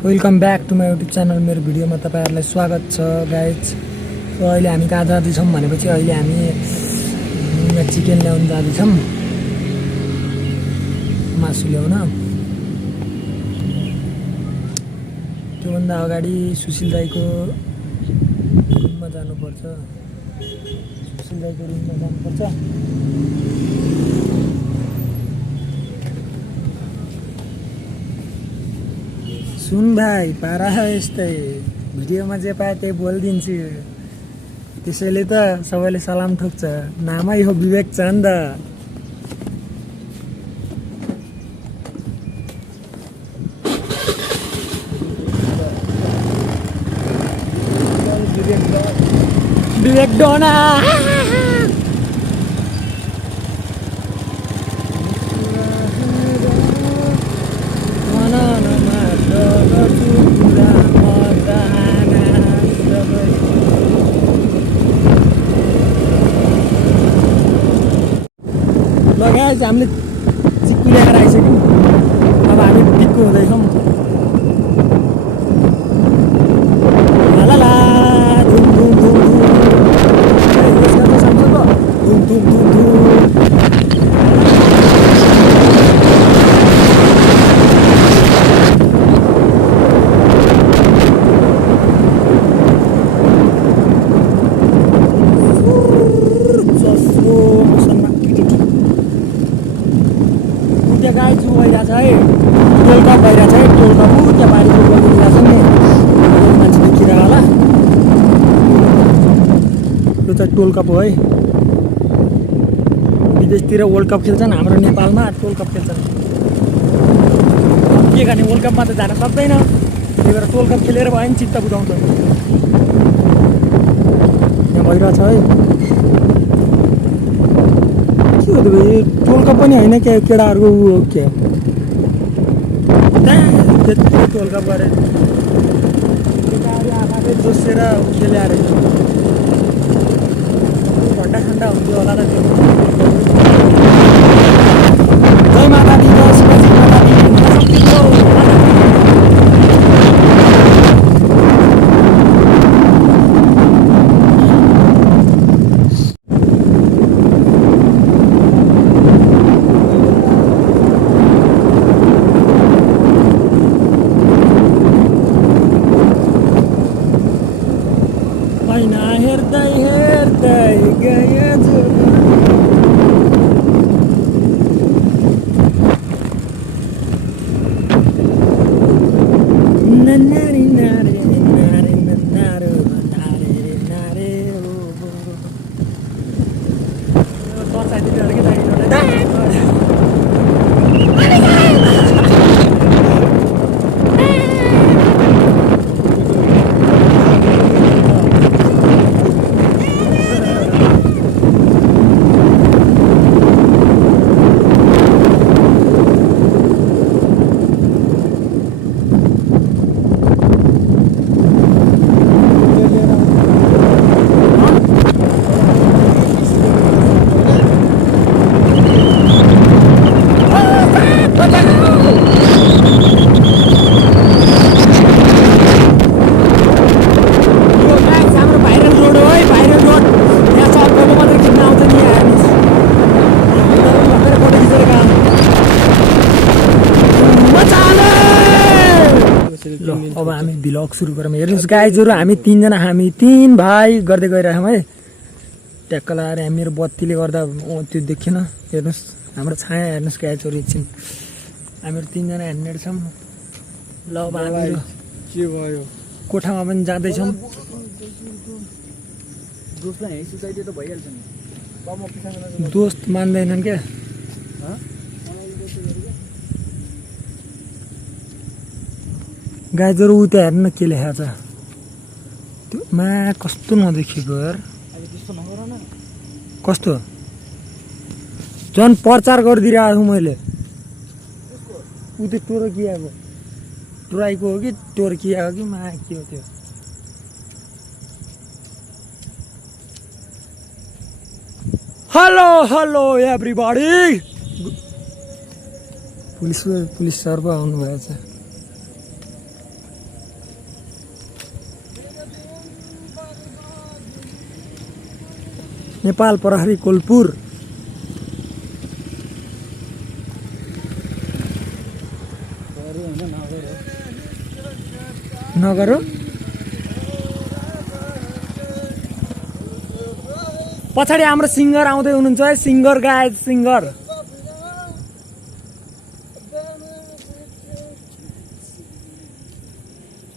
Welcome back to my YouTube channel. मेरो भिडियोमा तपाईहरुलाई स्वागत छ गाइज। सो अहिले हामी कहाँ जाँदैछौँ भनेपछि अहिले हामी चिकन ल्याउन जाँदैछौँ, मासु ल्याउन। त्योभन्दा अगाडि सुशील दाईको रुममा जानुपर्छ। सुन भाइ, पारा यस्तै भिडियोमा जे पाए त्यही बोलिदिन्छु, त्यसैले त सबैले सलाम ठोक्छ। नामै हो विवेक चन्द। विवेक डोना लगाएपछि हामीले चिक्कु ल्याएर आइसक्यौँ। अब हामी टिक्को हुँदैछौँ। ला धुम धुम धुम धुम धुम धुम। गाई छु भइरहेछ है, टोल कप भइरहेछ है। टोल कप त्यहाँ बारीको बनिरहेछ नि, मान्छे देखिरह होला। यो चाहिँ टोल कप हो है। विदेशतिर वर्ल्ड कप खेल्छन्, हाम्रो नेपालमा टोल कप खेल्छन्। के गर्ने, वर्ल्ड कपमा त जान सक्दैन, त्यही भएर टोल कप खेलेर भयो नि चित्त बुझाउँछ। यहाँ भइरहेछ है। टोल कप पनि होइन क्या, केटाहरूको ऊ हो क्या, टोल कप गरे केटाहरू आमाले जोसेर खेले अरे। घन्टा खन्डा हुन्थ्यो होला त त्यो। जय माता दी, जय शिवजी माता दी। हेर्दै हेर्दै गए नारी नारी नारी नारी नारी अब हामी भ्लग सुरु गरौँ। हेर्नुहोस् गाइजहरू, हामी हामी तीन भाइ गर्दै गइरहेछौँ है। ट्याक्क लगाएर मेरो बत्तीले गर्दा त्यो देखिएन। हेर्नुहोस् हाम्रो छाया, हेर्नुहोस् गाइजहरू एकछिन। हामीहरू तीनजना हिँडेर छौँ। ल अब हामीहरू के भयो, कोठामा पनि जाँदैछौँ। दोस्त मान्दैनन् क्या। गाइजहरू ऊ त्यहाँ हेर्नु न के लेखेको छ त्यो मा, कस्तो नदेखेको यार। कस्तो झन् प्रचार गरिदिइरहेको छु मैले। ऊ त्यो टोरकियाको ट्राईको हो कि टोरकिया हो कि मा के हो त्यो। Hello hello everybody. Police sir पो आउनु भएछ। नेपाल प्रहरी कोलपुर नगर हो पछाडि हाम्रो सिङ्गर आउँदै हुनुहुन्छ है सिङ्गर गायक सिङ्गर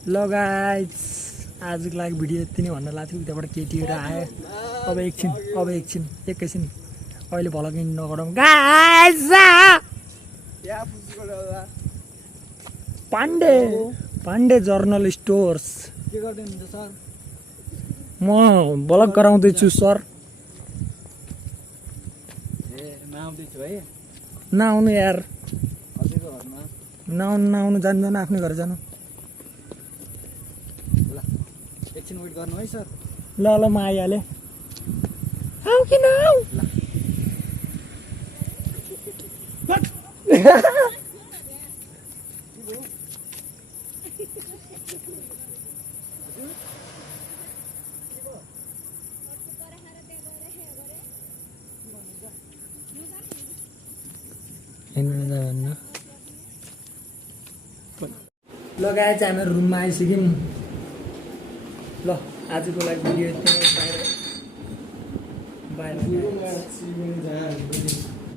ल गाइस आजको लागि भिडियो यति नै भन्न लाग्थ्यो उताबाट केटीहरू आयो अब एकछिन एकैछिन अहिले भ्लगिङ नगरौँ गाइस पाण्डे जर्नल स्टोर्स के गर्दै हुनुहुन्छ सर म ब्लग गराउँदैछु सर नआउँदैछु है नआउनु यार हजुरको घरमा नआउनु जानु आफ्नै घर जानु ल एकछिन वेट गर्नु है सर ल म आइहालेँ आऊ कि नआऊ ल गाइस हामी रुममा आइसक्यौँ ल आजको लागि भिडियो यति नै बाहिर